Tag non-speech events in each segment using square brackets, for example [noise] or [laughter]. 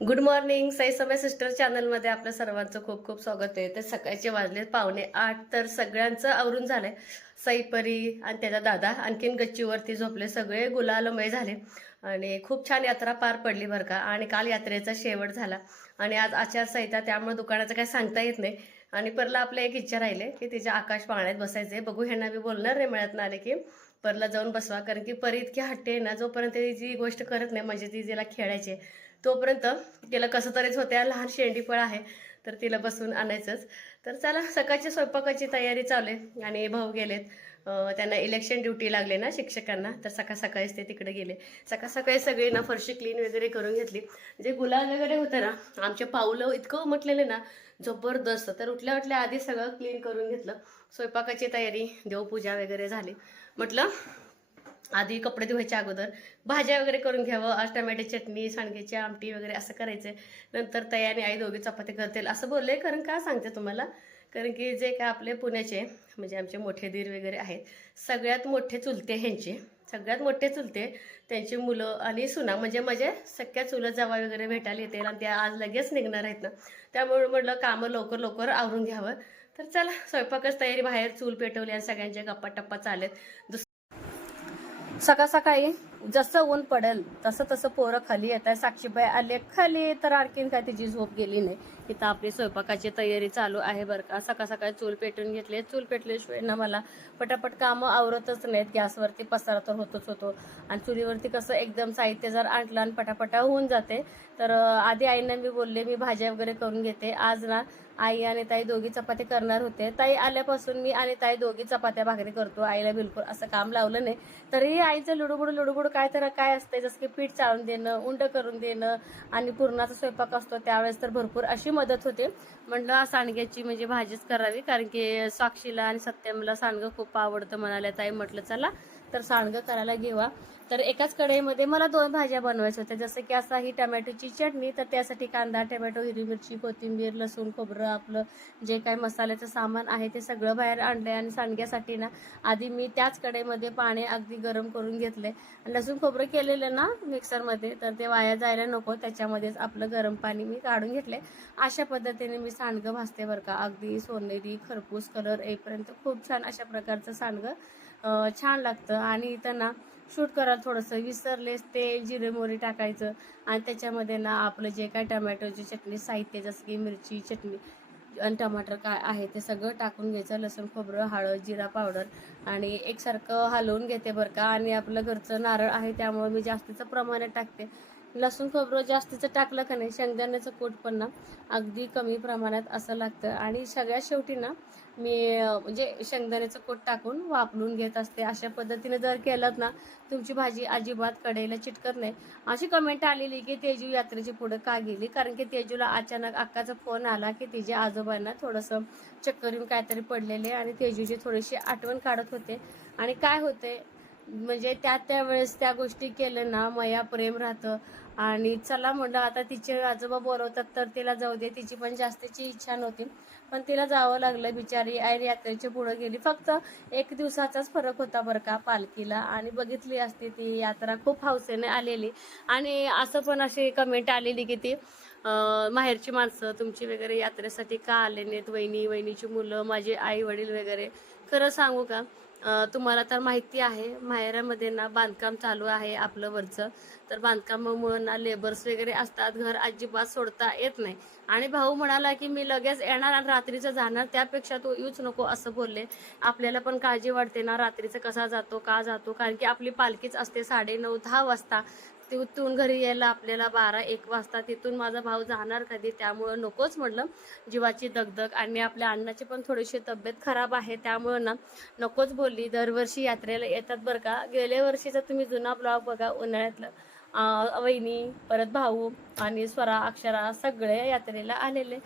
Good morning Sai समय sister चॅनलमध्ये आपल्या सर्वांचं खूप खूप स्वागत आहे. तर सकाळचे वाजले पावणे आठ तर सगळ्यांचं आवरून झालंय. साईपरी आणि त्याचा दादा आणखीन गच्चीवरती झोपले सगळे गुलालमय झाले. आणि खूप छान यात्रा पार पडली बरं का. आणि काल यात्रेचा शेवट झाला. आणि आज आचारसंहिता त्यामुळे दुकानाचं काही सांगता येत नाही. आणि परला आपलं एक इच्छा राहिले की तिच्या आकाश पाहण्यात बसायचे बघू ह्यांना मी बोलणार नाही मिळत ना आले की. परला जाऊन बसवा कारण की परी इतकी हट्टे आहे ना जोपर्यंत ती जी गोष्ट करत नाही म्हणजे ती तिला खेळायची तोपर्यंत तिला कसं तरीच होत्या लहान शेंडीफळ आहे. तर तिला बसून आणायचंच. तर चला सकाळच्या स्वयंपाकाची तयारी चालू आहे आणि भाऊ गेलेत. त्यांना इलेक्शन ड्युटी लागले ना शिक्षकांना. तर सकाळ सकाळीच ते तिकडे गेले. सकाळ सकाळी सगळी ना फरशी क्लीन वगैरे करून घेतली. जे गुलाब वगैरे होतं ना आमचे पावलं इतकं म्हटलेले ना जबरदस्त. तर उठल्या उठल्या आधी सगळं क्लीन करून घेतलं. स्वयंपाकाची तयारी देवपूजा वगैरे झाली. म्हटलं आधी कपडे धुवायच्या अगोदर भाज्या वगैरे करून घ्यावं आज टमॅटो चटणी सांडग्याची आमटी वगैरे असं करायचं. नंतर आणि आई दोघी चपाती करतील असं बोलले. कारण का सांगते तुम्हाला? कारण की जे काय आपले पुण्याचे म्हणजे आमचे मोठे दीर वगैरे आहेत सगळ्यात मोठे चुलते ह्यांचे सगळ्यात मोठे चुलते त्यांची मुलं आणि सुना म्हणजे माझे सख्या चुलत जावा वगैरे भेटायला येते आणि त्या आज लगेच निघणार आहेत ना. त्यामुळे म्हटलं कामं लवकर लवकर आवरून घ्यावं. तर चला स्वयंपाकच तयारी बाहेर चूल पेटवली आणि सगळ्यांच्या गप्पा टप्पा चालेत दुस सकाळ सकाळी जसं ऊन पडेल तसं तसं पोरं खाली येत आहे साक्षीबाई आले खाली तर आणखीन काय तिची झोप गेली नाही. इथं आपली स्वयंपाकाची तयारी चालू आहे बरं का. सकाळ सकाळी चूल पेटून घेतले. चूल पेटल्याशिवाय ना मला पटापट कामं आवरतच नाहीत. गॅसवरती पसारा तर होतच होतो. आणि चुलीवरती कसं एकदम साहित्य जर आणलं आणि पटापटा होऊन जाते तर आधी आईनं मी बोलले मी भाज्या वगैरे करून घेते. आज ना आई आणि ताई दोघी चपाती करणार होते. ताई आल्यापासून मी आणि ताई दोघी चपात्या भाकरी करतो. आईला बिलकुल असं काम लावलं नाही. तरीही आईचं लुडबुड लुडबुड काय तर काय असते जसं की पीठ चाळून देणं उंड करून देणं आणि पूर्णाचा स्वयंपाक असतो त्यावेळेस तर भरपूर अशी मदत होते. म्हटलं सांडग्याची म्हणजे भाजीच करावी कारण की साक्षीला आणि सत्यमला सांडगं खूप आवडतं म्हणाल्या ताई. म्हटलं चला तर सांडगं करायला घेवा. तर एकाच कढईमध्ये मला दोन भाज्या बनवायच्या होत्या. जसं की असा ही टमॅटोची चटणी तर त्यासाठी कांदा टमॅटो हिरवी मिरची कोथिंबीर लसूण खोबरं आपलं जे काही मसाल्याचं सामान आहे ते सगळं बाहेर आणलंय आणि सांडग्यासाठी ना आधी मी त्याच कढईमध्ये पाणी अगदी गरम करून घेतले लसूण खोबरं केलेलं ना मिक्सरमध्ये तर ते वाया जायला नको. त्याच्यामध्येच आपलं गरम पाणी मी काढून घेतले अशा पद्धतीने मी सांडगं भाजते बरं का. अगदी सोनेरी खरपूस कलर येईपर्यंत खूप छान अशा प्रकारचं सांडगं छान लागतं. आणि इथं ना शूट करायला थोडंसं विसरलेस ते जिरे मोरी टाकायचं. आणि त्याच्यामध्ये ना आपलं जे काय टमॅटोची चटणी साहित्य जसं की मिरची चटणी आणि टमाटर काय आहे ते सगळं टाकून घ्यायचं लसूण खोबरं हळद जिरा पावडर आणि एकसारखं हलवून घेते बरं का. आणि आपलं घरचं नारळ आहे त्यामुळे मी जास्तीचं प्रमाणात टाकते. लसूण खोबरं जास्तीचं टाकलं का नाही शेंगदाण्याचं कोट पण ना अगदी कमी प्रमाणात असं लागतं. आणि सगळ्यात शेवटी ना मी म्हणजे शेंगदाण्याचं कोट टाकून वापरून घेत असते. अशा पद्धतीने जर केलं ना तुमची भाजी अजिबात कडेला चिटकत नाही. अशी कमेंट आलेली की तेजू यात्रेची पुढे का गेली? कारण की तेजूला अचानक अक्काचा फोन आला की तिचे आजोबांना थोडंसं चक्कर येऊन काहीतरी पडलेले आणि तेजूची थोडीशी आठवण काढत होते. आणि काय होते म्हणजे त्या त्यावेळेस त्या गोष्टी केल्या ना मया प्रेम राहतं. आणि चला म्हणलं आता तिचे आजोबा बोलवतात तर तिला जाऊ दे तिची पण जास्तीची इच्छा नव्हती. पण तिला जावं लागलं बिचारी आई यात्रेच्या पुढे गेली. फक्त एक दिवसाचाच फरक होता बरं का पालखीला. आणि बघितली असती ती यात्रा खूप हौसेने आलेली. आणि असं पण अशी कमेंट आलेली की ती माहेरची माणसं तुमची वगैरे यात्रेसाठी का आले नाहीत? वहिनी वहिनीची मुलं माझे आई वडील वगैरे. खरं सांगू का तुम्हाला तर माहिती आहे माहेरामध्ये ना बांधकाम चालू आहे आपलं वरचं. तर बांधकामामुळं ना लेबर्स वगैरे असतात घर अजिबात सोडता येत नाही. आणि भाऊ म्हणाला की मी लगेच येणार आणि रात्रीचं जाणार त्यापेक्षा तू येऊच नको असं बोलले. आपल्याला पण काळजी वाटते ना रात्रीचं कसा जातो का जातो? कारण की आपली पालखीच असते साडे नऊ दहा वाजता. तिथून घरी यायला आपल्याला बारा एक वाजता तिथून माझा भाऊ जाणार कधी त्यामुळं नकोच म्हटलं. जीवाची दगदग आणि आपल्या अण्णाची पण थोडीशी तब्येत खराब आहे त्यामुळं ना नकोच बोलली. दरवर्षी यात्रेला येतात बरं का? गेल्या वर्षीचा तुम्ही जुना ब्लॉग बघा उन्हाळ्यातलं. वहिनी परत भाऊ आणि स्वरा अक्षरा सगळे यात्रेला आलेले.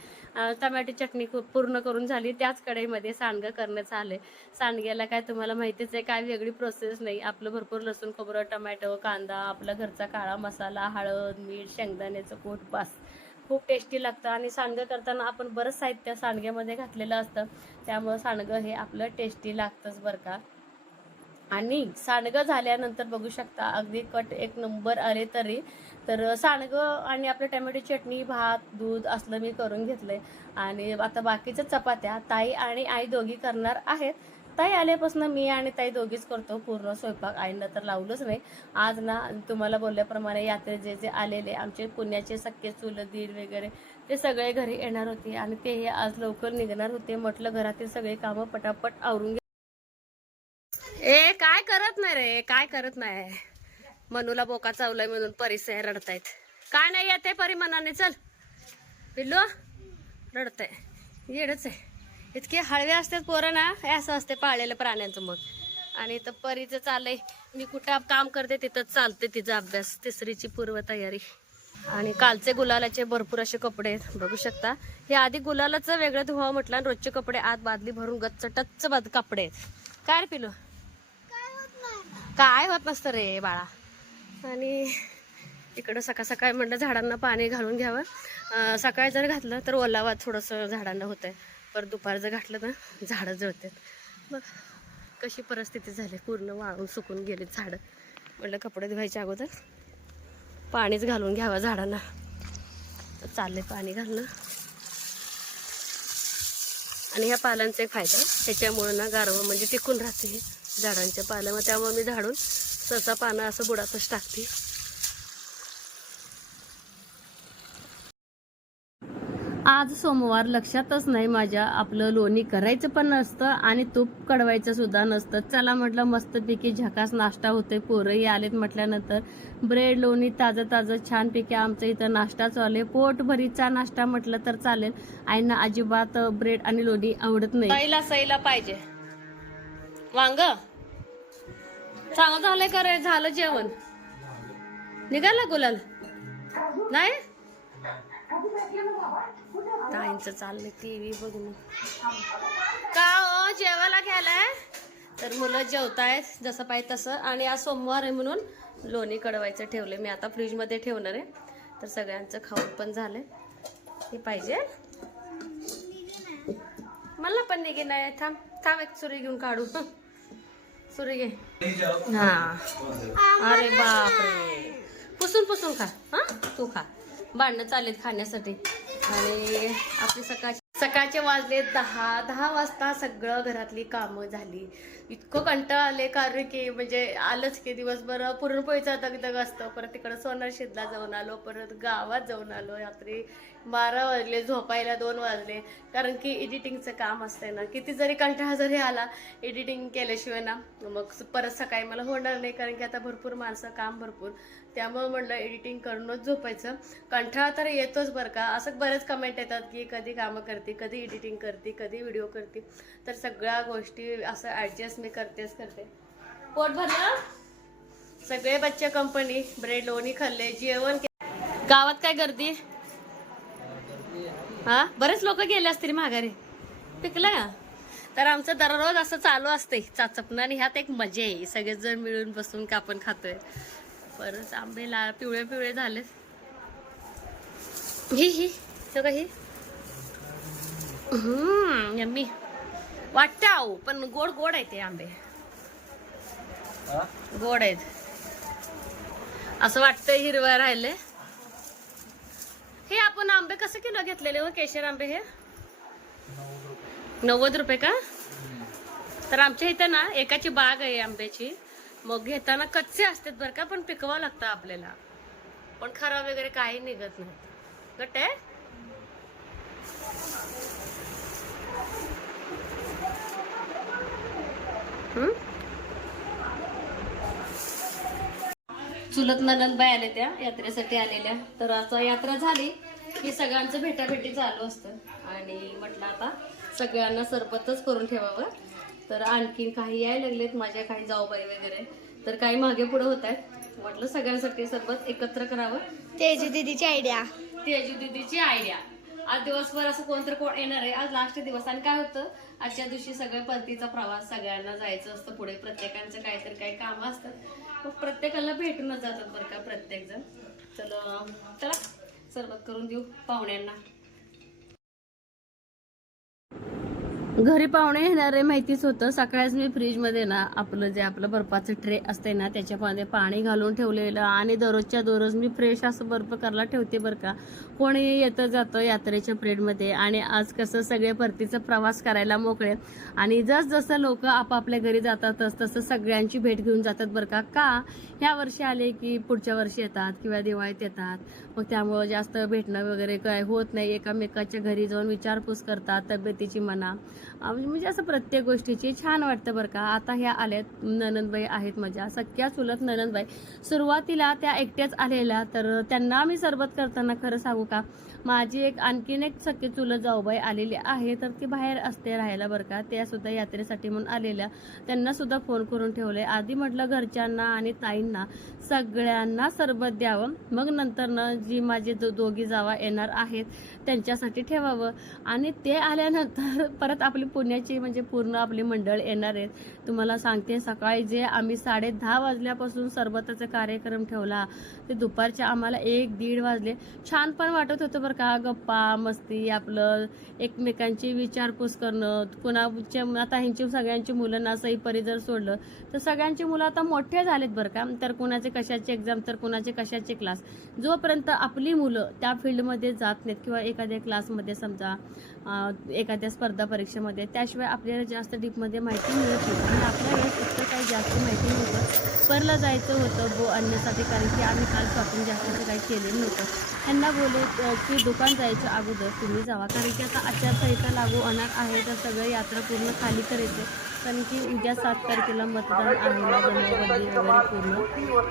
टमॅटो चटणी खूप पूर्ण करून झाली. त्याच कढईमध्ये सांडगं करण्यात आले सांडग्याला काय तुम्हाला माहितीच आहे काय वेगळी प्रोसेस नाही. आपलं भरपूर लसूण खोबरं टमॅटो कांदा आपला घरचा काळा मसाला हळद मीठ शेंगदाण्याचं कूट बस. खूप टेस्टी लागतं आणि सांडगं करताना आपण बरंच साहित्य सांडग्यामध्ये घातलेलं असतं. त्यामुळं सांडगं हे आपलं टेस्टी लागतंच बरं का. आणि सांडगं झाल्यानंतर बघू शकता अगदी कट एक नंबर आले तरी. तर सांडगं आणि आपलं टमॅटो चटणी भात दूध असलं मी करून घेतलंय. आणि आता बाकीच्या चपात्या ताई आणि आई दोघी करणार आहेत. ताई आल्यापासून मी आणि ताई दोघीच करतो पूर्ण स्वयंपाक. आईंना तर लावलंच नाही. आज ना तुम्हाला बोलल्याप्रमाणे यात्रेत जे जे आलेले आमचे पुण्याचे सख्खे चुलत दीड वगैरे ते सगळे घरी येणार होते आणि तेही आज लवकर निघणार होते. म्हटलं घरातील सगळे कामं पटापट आवरून ए काय करत नाही रे? काय करत नाही? मनूला बोका चावलाय म्हणून परिसय रडतायत. काय नाही येते परी मनाने चल. पिल्लू रडतय. येडच आहे. इतके हळवे असतात पोरं ना असं असते पाळलेलं प्राण्यांचं मग. आणि तर परीचं चाललंय. मी कुठं काम करते तिथंच चालते तिचा अभ्यास. तिसरीची पूर्वतयारी. आणि कालचे गुलालाचे भरपूर असे कपडे आहेत. बघू शकता. हे आधी गुलालाचं वेगळं धुवा म्हटलं आणि रोजचे कपडे आत बादली भरून गच्च टच्च बाद कपडे आहेत. काय रे पिलू काय होत नसतं रे बाळा. आणि इकडं सकाळ सकाळी म्हणलं झाडांना पाणी घालून घ्यावं. सकाळी जर घातलं तर ओलावा थोडंसं झाडांना होतंय. पर दुपार जर घातलं ना झाडं जळतात. मग कशी परिस्थिती झाली. पूर्ण वाळून सुकून गेली झाडं. म्हटलं कपडे धुवायच्या अगोदर. पाणीच घालून घ्यावं झाडांना. तर चाललंय पाणी घालणं. आणि ह्या पालांचा एक फायदा त्याच्यामुळं ना गारवं म्हणजे टिकून राहते झाडांच्या पालं मग त्यामुळे मी झाडून सहसा पानं असं बुडातच टाकते. आज सोमवार लक्षातच नाही माझ्या. आपलं लोणी करायचं पण नसतं आणि तूप कडवायचं सुद्धा नसतं. चला म्हटलं मस्तपैकी झकास नाश्ता होते पोरंही आलेत म्हटल्यानंतर. ब्रेड लोणी ताजं ताजं छानपैकी आमचं इथं नाश्ता चालू पोटभरीचा नाश्ता म्हटलं तर चालेल. आईना अजिबात ब्रेड आणि लोणी आवडत नाही. सईला सईला पाहिजे. वांग? चांगलं झालंय का रे? झालं जेवण. निघाला गुलाल? नाही? ताईंच चाललंय टीव्ही बघून. का हो? जेवायला घ्यायलाय? तर मुलं जेवतायत जसं पाहिजे तसं. आणि आज सोमवार आहे म्हणून लोणी कडवायचं ठेवले मी आता फ्रीजमध्ये ठेवणार आहे. तर सगळ्यांचं खाऊन पण झालंय. हे पाहिजे? मला पण निघे नाही थांब थांब एक सुरी घेऊन काढू. सुरी घे हा अरे बापरे पुसून पुसून खा हा तू खा भांडणं चालेत खाण्यासाठी आणि आपली सकाळची सकाळचे वाजले दहा दहा वाजता सगळं घरातली कामं झाली. इतकं कंटाळ आले कारण की म्हणजे आलंच की दिवसभर पुरणपोळीचा दगदग असतं. परत तिकडं सोनार शिदला जाऊन आलो परत गावात जाऊन आलो. रात्री बारा वाजले झोपायला दोन वाजले. कारण की एडिटिंगचं काम असतंय ना किती जरी कंटाळा जरी आला एडिटिंग केल्याशिवाय ना मग परत सकाळी मला होणार नाही. कारण की आता भरपूर माणसं काम भरपूर. त्यामुळं म्हणलं एडिटिंग करूनच झोपायचं. कंठाळा तर येतोच बरं का. असं बरेच कमेंट येतात की कधी कामं करते कधी एडिटिंग करते कधी व्हिडिओ करते. तर सगळ्या गोष्टी असं ॲडजस्ट मी करतेच करते. पोट भरलं? सगळे बच्चे कंपनी ब्रेड लोणी खाल्ले जेवण के- गावात काय गर्दी? हा? बरेच लोक गेले असतील माघारी. पिकलं का? तर आमचं दररोज असं चालू असते चाचपणं आणि ह्यात एक मजा आहे. सगळेच जण मिळून बसून का आपण खातोय. परत आंबे लाल पिवळे पिवळे झाले ही ही सगळं ही. यम्मी. वाटतं आहो पण गोड गोड आहे ते आंबे. गोड आहेत. असं वाटतंय हिरवं राहिले हे आपण आंबे कसे किलो घेतलेले हो केशर आंबे हे? नव्वद रुपये का? तर आमच्या इथं ना एकाची बाग आहे आंब्याची. मग घेताना कच्चे असतात बरं का पण पिकवावं लागतं आपल्याला. पण खराब वगैरे काही निघत नाही. गट आहे? हम्म? चुलत ननंदबाई आले त्या यात्रेसाठी आलेल्या. तर आता यात्रा झाली. की सगळ्यांचं भेटाभेटी चालू असतं. आणि म्हटलं आता सगळ्यांना सरबतच करून ठेवावं. तर आणखीन काही यायला लागलेत माझ्या काही जाऊबाई वगैरे. तर काही मागे पुढे होत आहेत म्हटलं सगळ्यांसाठी सरबत एकत्र करावं. तेजू दीदीची आयडिया तेजू दिदीची आयडिया आज दिवसभर असं कोणतरी कोण येणार आहे. आज लास्ट दिवस. आणि काय होतं? आजच्या दिवशी सगळं परतीचा प्रवास सगळ्यांना जायचं असतं पुढे. प्रत्येकांचं काहीतरी काही कामं असतात. मग प्रत्येकाला भेटूनच जातात बरं का प्रत्येक जण चला चला सरबत करून देऊ पाहुण्यांना. घरी पाहुणे येणारे माहितीच होतं. सकाळीच मी फ्रीजमध्ये ना आपलं जे आपलं बर्फाचं ट्रे असते ना त्याच्यामध्ये पाणी घालून ठेवलेलं आणि दररोजच्या दररोज मी फ्रेश असं बर्फ करायला ठेवते बरं का. कोणी येतं जातं यात्रेच्या पिरियडमध्ये आणि आज कसं सगळे परतीचा प्रवास करायला मोकळे. आणि जसजसं लोक आपापल्या घरी जातात तस तसं सगळ्यांची भेट घेऊन जातात बरं का. का ह्या वर्षी आले की पुढच्या वर्षी येतात किंवा दिवाळीत येतात. मग त्यामुळं जास्त भेटणं वगैरे काय होत नाही. एकामेकाच्या घरी जाऊन विचारपूस करतात तब्येतीची म्हणा. म्हणजे असं प्रत्येक गोष्टीची छान वाटतं बरं का. आता ह्या आल्यात ननंदबाई आहेत माझ्या सख्या चुलत ननंदबाई. सुरुवातीला त्या एकट्याच आलेल्या तर त्यांना मी सरबत करताना खरं सांगू का? माझी एक आणखीन एक सख्खी चुलत जाऊबाई आलेली आहे तर ती बाहेर असते राहायला बरं का. त्या सुद्धा यात्रेसाठी म्हणून आलेल्या. त्यांना सुद्धा फोन करून ठेवले आधी म्हटलं घरच्यांना आणि ताईंना सगळ्यांना सरबत द्यावं. मग नंतर जी माझी दो दोघी जावा येणार आहेत त्यांच्यासाठी ठेवावं. आणि ते आल्यानंतर [laughs] परत आपली पुण्याची म्हणजे पूर्ण आपली मंडळ येणार आहेत. तुम्हाला सांगते सकाळी जे आम्ही साडे दहा वाजल्यापासून सरबताचा कार्यक्रम ठेवला ते दुपारच्या आम्हाला एक दीड वाजले. छान पण वाटत होतं बरं का? गप्पा मस्ती आपलं एकमेकांची विचारपूस करणं कुणाच्या आता ह्यांची सगळ्यांची मुलं ना सईपरी जर सोडलं तर सगळ्यांची मुलं आता मोठे झालेत बरं का? तर कुणाचे कशाचे एक्झाम तर कुणाचे कशाचे क्लास जोपर्यंत आपली मुलं त्या फील्डमध्ये जात नाहीत किंवा एखाद्या क्लासमध्ये समजा एखाद्या स्पर्धा परीक्षेमध्ये त्याशिवाय आपल्याला जास्त डीपमध्ये माहिती मिळत होती आणि आपल्या वेळेस इतकं काही जास्त माहिती नव्हतं. परला जायचं होतं बो आणण्यासाठी कारण की आम्ही काल शॉपिंग जास्त काही केलेलं नव्हतं. त्यांना बोलले की दुकान जायचं अगोदर तुम्ही जावा. कारण की आता आचारसंहिता लागू होणार आहे तर सगळं यात्रा पूर्ण खाली करायचं. कारण की उद्या सात तारखेला मतदान आहे वगैरे पूर्ण.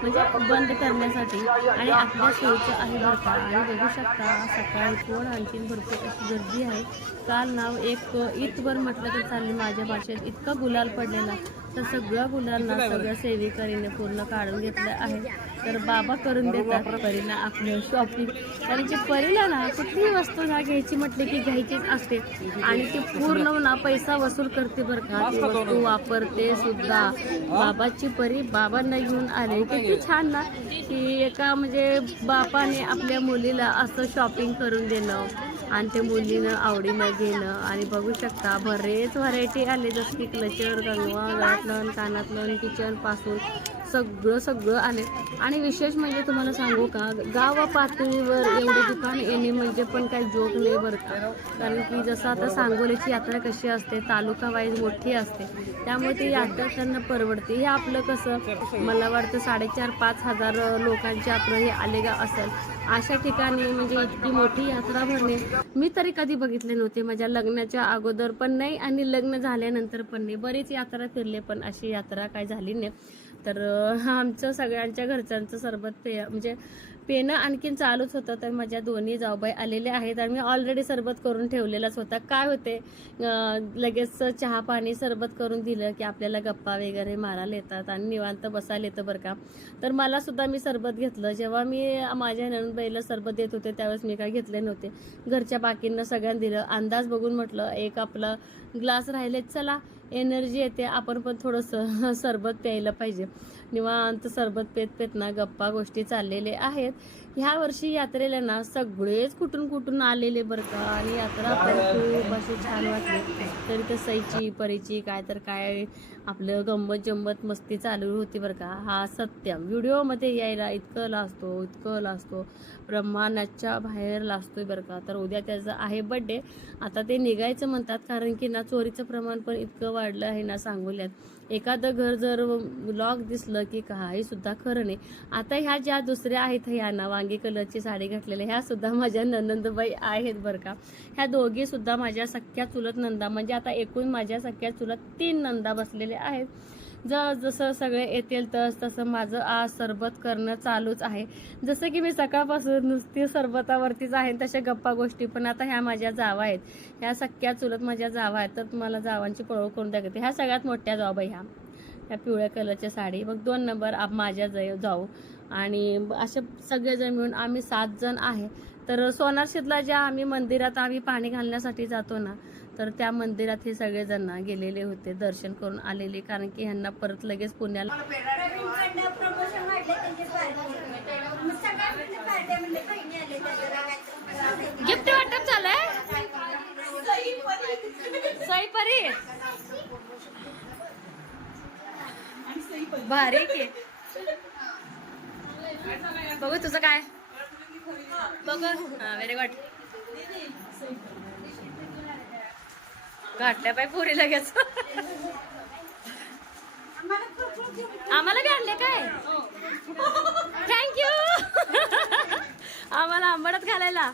म्हणजे बंद करण्यासाठी आणि आपल्या सोयीचं आहे बरं आणि बघू शकता सकाळी कोण आणखीन भरपूर अशी गर्दी आहे. काल नाव एक इतभर म्हटलं तर चालेल माझ्या भाषेत. इतकं गुलाल पडलेला. तर सगळं गुलालना सगळ्या सेविकारीने पूर्ण काढून घेतलं आहे. तर बाबा करून देतात परीला आपलं शॉपिंग कारण की परीला ना कुठलीही वस्तू ना घ्यायची म्हटली की घ्यायचीच असते. आणि ती पूर्ण ना पैसा वसूल करते बरं का. ती वस्तू वापरते सुद्धा. बाबाची परी बाबांना घेऊन आले. किती छान ना की एका म्हणजे बापाने आपल्या मुलीला असं शॉपिंग करून देणं आणि ते मुलीनं आवडीनं घेणं. आणि बघू शकता बरेच व्हरायटी आले. जसं की क्लचर गंगवा गळ्यातलं कानातलं किचनपासून सगळं सगळं आले. आणि विशेष म्हणजे तुम्हाला सांगू का गाव पातळीवर एवढे दुकान येणे म्हणजे पण काही जोक नाही बरं का. कारण की जसं आता सांगोलीची यात्रा कशी असते तालुका वाईज मोठी असते त्यामुळे ती यात्रा त्यांना परवडते. हे आपलं कसं मला वाटतं साडेचार पाच हजार लोकांची आपलं हे आलेगाव असेल. अशा ठिकाणी म्हणजे इतकी मोठी यात्रा भरणे मी तरी कधी बघितले नव्हते. माझ्या लग्नाच्या अगोदर पण नाही आणि लग्न झाल्यानंतर पण नाही. बरीच यात्रा फिरले पण अशी यात्रा काय झाली नाही. तर आमचं सगळ्यांच्या घरच्यांचं सरबत पे म्हणजे पेनं आणखीन चालूच होतं तर माझ्या दोन्ही जाऊबाई आलेले आहेत आणि मी ऑलरेडी सरबत करून ठेवलेलाच होता. काय होते लगेच चहा पाणी सरबत करून दिलं की आपल्याला गप्पा वगैरे मारायला येतात आणि निवांत बसायला येतं बरं का. तर मला सुद्धा मी सरबत घेतलं. जेव्हा मी माझ्या नणंदबाईला सरबत देत होते त्यावेळेस मी काय घेतले नव्हते. घरच्या बाकींना सगळ्यांना दिलं. अंदाज बघून म्हटलं एक आपलं ग्लास राहिले चला. एनर्जी येते आपण पण थोडंसं [laughs] सरबत प्यायला पाहिजे. निवांत सरबत पेत पेत ना गप्पा गोष्टी चाललेले आहेत. ह्या वर्षी यात्रेला ना सगळेच कुठून कुठून आलेले बरं का? आणि यात्रा पण खूप अशी छान वाटली. तरी तर सईची परीची काय तर काय आपलं गंमत जम्मत मस्ती चालू होती बरं का? हा सत्यम. व्हिडिओमध्ये यायला इतकं लाजतो इतकं लाजतो. प्रमाणाच्या बाहेर लाजतोय बरं का? तर उद्या त्याचा आहे बड्डे आता ते निघायचं म्हणतात कारण की ना चोरीचं प्रमाण पण इतकं वाढलं आहे ना सांगोल्यात. एखादं घर जर लॉक दिसलं की काही सुद्धा खरं नाही. आता ह्या ज्या दुसऱ्या आहेत ह्या ना वांगी कलरची साडी घातलेल्या ह्या सुद्धा माझ्या ननंदबाई आहेत बरं का? ह्या दोघी सुद्धा माझ्या सख्या चुलत नंदा म्हणजे आता एकूण माझ्या सख्या चुलत तीन नंदा बसलेल्या आहेत. जस जसं सगळे येतील तस तसं माझं आज सरबत करणं चालूच आहे. जसं की मी सकाळपासून नुसती सरबतावरतीच आहे तशा गप्पा गोष्टी पण आता ह्या माझ्या जावा आहेत. ह्या सख्या चुलत माझ्या जावा आहेत तर मला जावांची पळव करून दाखवते ह्या सगळ्यात मोठ्या जावा ह्या. ह्या पिवळ्या कलरच्या साडी. मग दोन नंबर आप माझ्या जाऊ जाऊ. आणि असे सगळेजण मिळून आम्ही सात जण आहे. तर सोनारशीतला ज्या आम्ही मंदिरात आम्ही पाणी घालण्यासाठी जातो ना तर त्या मंदिरात हे सगळेजण गेलेले होते दर्शन करून आलेले. कारण की ह्यांना परत लगेच पुण्याला गिफ्ट वाटप झालंय? साई परी. भारी की. बघू तुझं काय. बघ. हा व्हेरी गुड घाटल्या पाय पुरी लगेच. आम्हाला आणले काय? थँक्यू आम्हाला आंबडत घालायला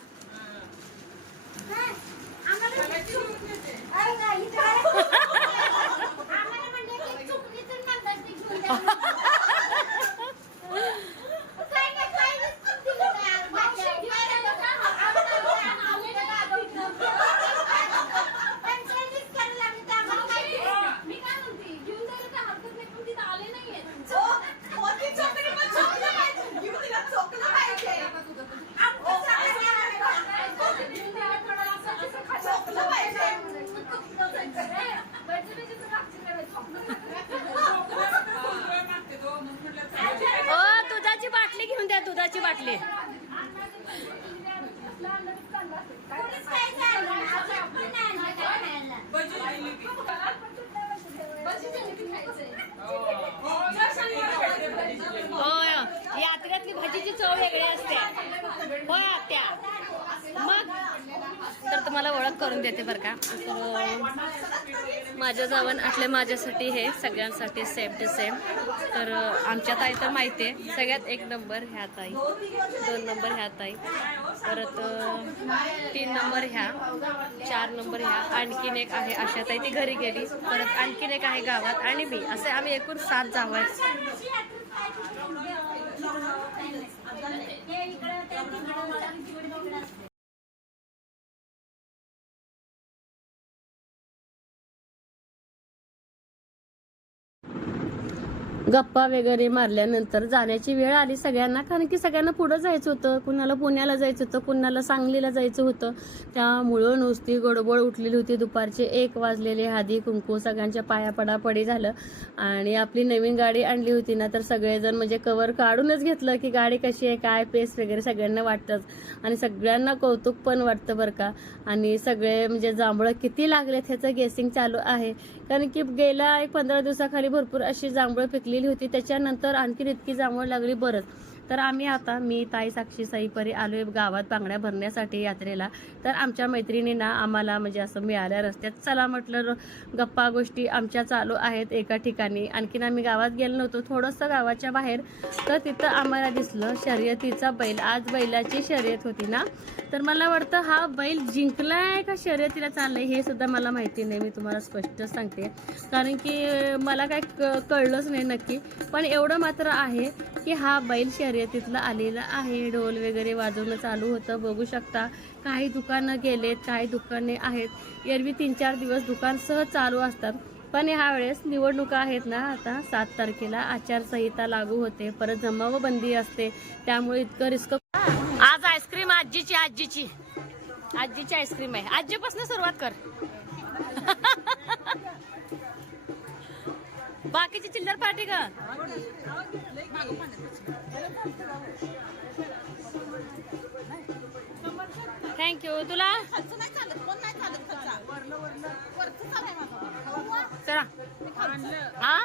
ओ दुधाची बाटली घेऊन द्या दुधाची बाटली होय यात्रेतली भाजीची चव वेगळी असते होय आत्या मग तर तुम्हाला ओळख करून देते बरं का. तर माझ्या जावण आटले माझ्यासाठी हे सगळ्यांसाठी सेम टू सेम तर आमच्या ताई तर माहिती आहे सगळ्यात एक नंबर ह्या ताई. दोन नंबर ह्या ताई. परत तीन नंबर ह्या चार नंबर ह्या. आणखीन एक आहे अशा ताई ती घरी गेली. परत आणखीन एक आहे गावात आणि मी. असे आम्ही एकूण सात जावं आहे गप्पा वगैरे मारल्यानंतर जाण्याची वेळ आली सगळ्यांना कारण की सगळ्यांना पुढं जायचं होतं. कुणाला पुण्याला जायचं होतं कुणाला सांगलीला जायचं होतं. त्यामुळं नुसती गडबड उठलेली होती. दुपारचे एक वाजलेले हादी कुंकू सगळ्यांच्या पाया पडापडी झालं. आणि आपली नवीन गाडी आणली होती ना तर सगळेजण म्हणजे कवर काढूनच घेतलं की गाडी कशी आहे काय पेस वगैरे सगळ्यांना वाटतंच. आणि सगळ्यांना कौतुक पण वाटतं बरं का. आणि सगळे म्हणजे जांभळं किती लागलेत ह्याचं गेसिंग चालू आहे. कारण की गेल्या एक पंधरा दिवसाखाली भरपूर अशी जांभळं लागलेली होती. त्याच्यानंतर आणखीन इतकी जांभळं लागली बरंच. तर आम्ही आता मी ताई साक्षी साईपरी आलोय गावात बांगड्या भरण्यासाठी यात्रेला. तर आमच्या मैत्रिणींना आम्हाला म्हणजे असं मिळाल्या रस्त्यात. चला म्हटलं गप्पा गोष्टी आमच्या चालू आहेत एका ठिकाणी. आणखीन आम्ही गावात गेलो नव्हतो थोडंसं गावाच्या बाहेर. तर तिथं आम्हाला दिसलं शर्यतीचा बैल. आज बैलाची शर्यत होती ना? तर मला वाटतं हा बैल जिंकलाय का शर्यतीला चाललंय हे सुद्धा मला माहिती नाही. मी तुम्हाला स्पष्ट सांगते. कारण की मला काय क- कळलंच नाही नक्की. पण एवढं मात्र आहे की हा बैल शर्यतीतला आलेलं आहे. ढोल वगैरे वाजवणं चालू होतं. बघू शकता काही दुकानं गेलेत काही दुकाने आहेत. एरवी तीन चार दिवस दुकान सहज चालू असतात. पण ह्या वेळेस निवडणुका आहेत ना आता सात तारखेला आचारसंहिता लागू होते. परत जमावबंदी असते. त्यामुळे इतकं रिस्क आज आईस्क्रीम आजीची आजीची. आजीची आईस्क्रीम आहे. आजीपासून सुरुवात कर. [laughs] बाकीची चिल्लर पार्टी का? थँक्यू तुला? चला हा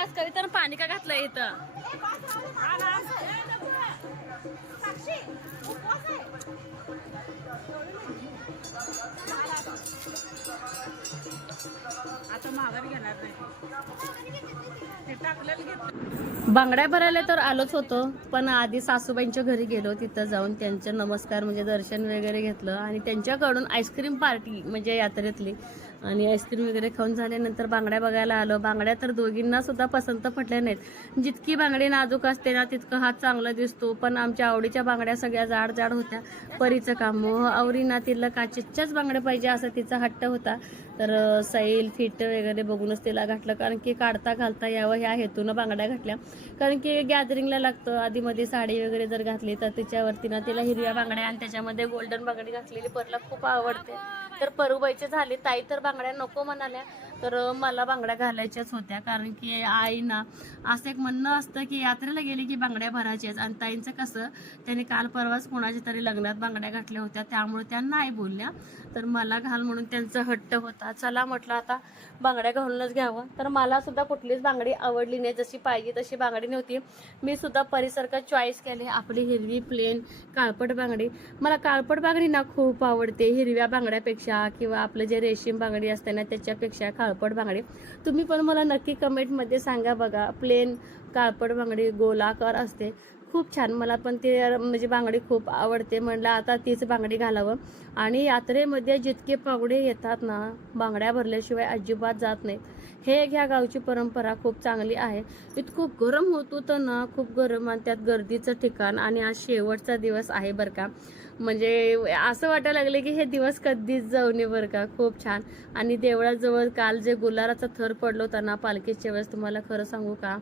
आज पाणी का घातलंय इथं? आता घेणार नाही. ते टाकलेलं घेतलं. बांगड्या भरायला तर आलोच होतो पण आधी सासूबाईंच्या घरी गेलो तिथं जाऊन त्यांचे नमस्कार म्हणजे दर्शन वगैरे घेतलं आणि त्यांच्याकडून आईस्क्रीम पार्टी म्हणजे यात्रेतली. आणि आईस्क्रीम वगैरे खाऊन झाल्यानंतर बांगड्या बघायला आलो. बांगड्या तर दोघींना सुद्धा पसंत पडल्या नाहीत. जितकी बांगडी नाजूक असते ना तितकं हात चांगला दिसतो. पण आमच्या आवडीच्या बांगड्या सगळ्या जाड जाड होत्या. परीचं काम. आवरीना तिला काचेच्याच बांगड्या पाहिजे असा तिचा हट्ट होता. तर सैल फिट वगैरे बघूनच तिला घातलं. कारण की काढता घालता यावं ह्या हेतूनं बांगड्या घातल्या. कारण की गॅदरिंगला लागतं. आधीमध्ये साडी वगैरे जर घातली तर तिच्यावरती ना तिला हिरव्या बांगड्या आणि त्याच्यामध्ये गोल्डन बांगडी घातलेली. परला खूप आवडते. तर परुबाईचे झाले ताई तर बांगड्या नको म्हणाल्या. तर मला बांगड्या घालायच्याच होत्या. कारण की आई ना असं एक म्हणणं असतं की यात्रेला गेली की बांगड्या भरायच्याच. आणि ताईंचं कसं त्यांनी काल परवाच कोणाच्या तरी लग्नात बांगड्या घातल्या होत्या. त्यामुळे त्या नाही बोलल्या. तर मला घाल म्हणून त्यांचा हट्ट होता. चला म्हटलं आता बांगड्या घालूनच घ्यावं. तर मला सुद्धा कुठलीच बांगडी आवडली नाही. जशी पाहिजे तशी बांगडी नव्हती. मी सुद्धा परिसरका चॉईस केली. आपली हिरवी प्लेन काळपट बांगडी. मला काळपट बांगडी ना खूप आवडते. हिरव्या बांगड्यापेक्षा किंवा आपलं जे रेशीम बांगडी असते ना त्याच्यापेक्षा काळपट बांगडी. तुम्ही पण मला नक्की कमेंटमध्ये सांगा बघा. प्लेन काळपट बांगडी गोलाकार असते. खूप छान. मला पण ते म्हणजे बांगडी खूप आवडते. म्हणलं आता तीच बांगडी घालावं. आणि यात्रेमध्ये जितके पावडे येतात ना बांगड्या भरल्याशिवाय अजिबात जात नाहीत. हे एक ह्या गावची परंपरा खूप चांगली आहे. इतकं गरम होत होतं ना खूप गरम. आणि त्यात गर्दीचं ठिकाण आणि आज शेवटचा दिवस आहे बरं का. म्हणजे असं वाटायला लागले की हे दिवस कधीच जाऊ नये बरं का. खूप छान. आणि देवळाजवळ काल जे गुलाराचा थर पडलो होता ना पालखीच्या वेळेस तुम्हाला खरं सांगू का?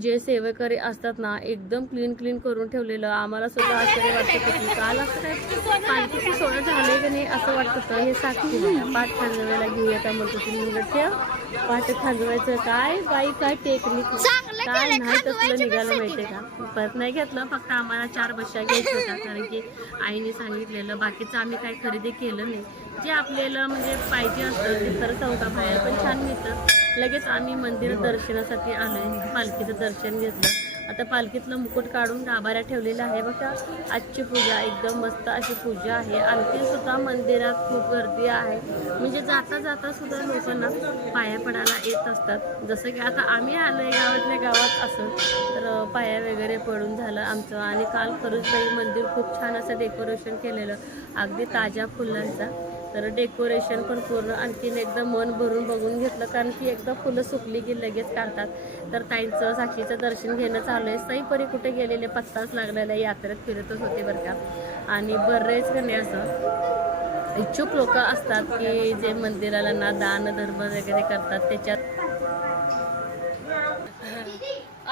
जे सेवेकरी असतात ना एकदम क्लीन क्लीन करून ठेवलेलं. आम्हाला सुद्धा आश्चर्य वाटतं की काल असं काय पालखीची सोनं झालंय की नाही असं वाटत होतं. हे साक्षी पाठ खांजवायला घेऊया का म्हणतो तुम्ही ठेव पाठ खांजवायचं काय? बाई काय टेक्निक? काय नाही तसलं निघालं माहितीये का? परत नाही घेतलं फक्त आम्हाला चार बशा घ्यायच्या होत्या कारण की आईने सांगितलेलं बाकीचं आम्ही काही खरेदी केलं नाही. जे आपल्याला म्हणजे पाहिजे असतं ते खरं सांगू का बाहेर? पण छान मिळतं. लगेच आम्ही मंदिर दर्शनासाठी आलोय पालखीचं दर्शन घेतलं. आता पालखीतलं मुकुट काढून गाभाऱ्या ठेवलेलं आहे. बघा आजची पूजा एकदम मस्त अशी पूजा आहे. आणखी सुद्धा मंदिरात खूप गर्दी आहे. म्हणजे जाता जाता सुद्धा लोकांना पाया पडायला येत असतात. जसं की आता आम्ही आलोय गावातल्या गावात असं तर पाया वगैरे पडून झालं आमचं. आणि काल खरंचबाई मंदिर खूप छान असं डेकोरेशन केलेलं. अगदी ताज्या फुलांचा. तर डेकोरेशन पण पूर्ण आणखीन एकदा मन भरून बघून घेतलं कारण की एकदा फुलं सुकली की लगेच काढतात. तर ताईंचं साक्षीचं दर्शन घेणं चालू आहे. सईपरी कुठे गेलेले पत्ताच लागलेला आहे, यात्रेत फिरतच होते बरं का. आणि बरेच का नाही असं इच्छुक लोक असतात की जे मंदिराला ना दान धर्म वगैरे करतात त्याच्यात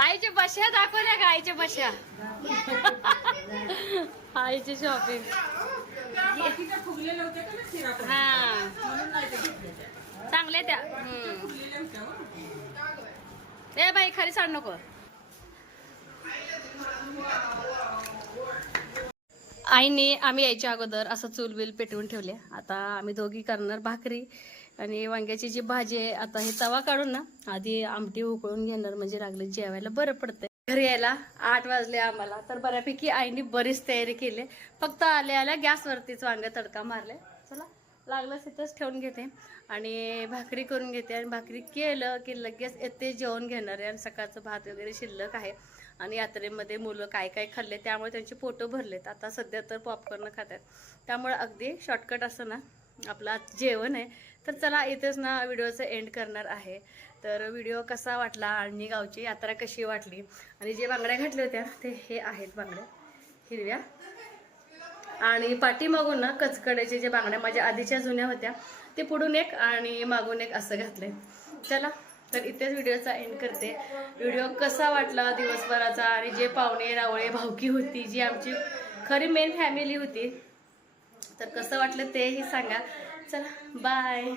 आईच्या बशा दाखवल्या का आईच्या बशा. [laughs] आईची शॉपिंग हा. नाही त्या हो. ए बाई खाली सांड नको. आईने आम्ही यायच्या अगोदर असं चूल बिल पेटवून ठेवले. आता आम्ही दोघी करणार भाकरी आणि वांग्याची जी भाजी आहे आता हे तवा काढून ना आधी आमटी उकळून घेणार म्हणजे लागले जेवायला बरं पडतंय. घरी यायला आठ वाजले आम्हाला. तर बऱ्यापैकी आईने बरीच तयारी केली. फक्त आल्या आल्या गॅसवरतीच वांगे तडका मारले. चला लागलं तिथंच ठेवून घेते. आणि भाकरी करून घेते. आणि भाकरी केलं की लगेच येते जेवण घेणार आहे. आणि सकाळचं भात वगैरे शिल्लक आहे. आणि यात्रेमध्ये मुलं काय काय खाल्ले त्यामुळे त्यांचे पोटं भरलेत. आता सध्या तर पॉपकॉर्न खातात. त्यामुळे अगदी शॉर्टकट असं ना. आपलं आज जेवण आहे. तर चला इथेच ना व्हिडिओचं एंड करणार आहे. तर व्हिडिओ कसा वाटला आणि गावची यात्रा कशी वाटली? आणि जे बांगड्या घातल्या होत्या ते हे आहेत बांगड्या. हिरव्या. आणि पाठीमागून ना कचकड्याचे जे बांगड्या माझ्या आधीच्या जुन्या होत्या ते पुढून एक आणि मागून एक असं घातलं चला तर इथेच व्हिडिओचा एंड करते. व्हिडिओ कसा वाटला दिवसभराचा? आणि जे पाहुणे रावळे भावकी होती जी आमची खरी मेन फॅमिली होती तर कसं वाटलं तेही सांगा. चला बाय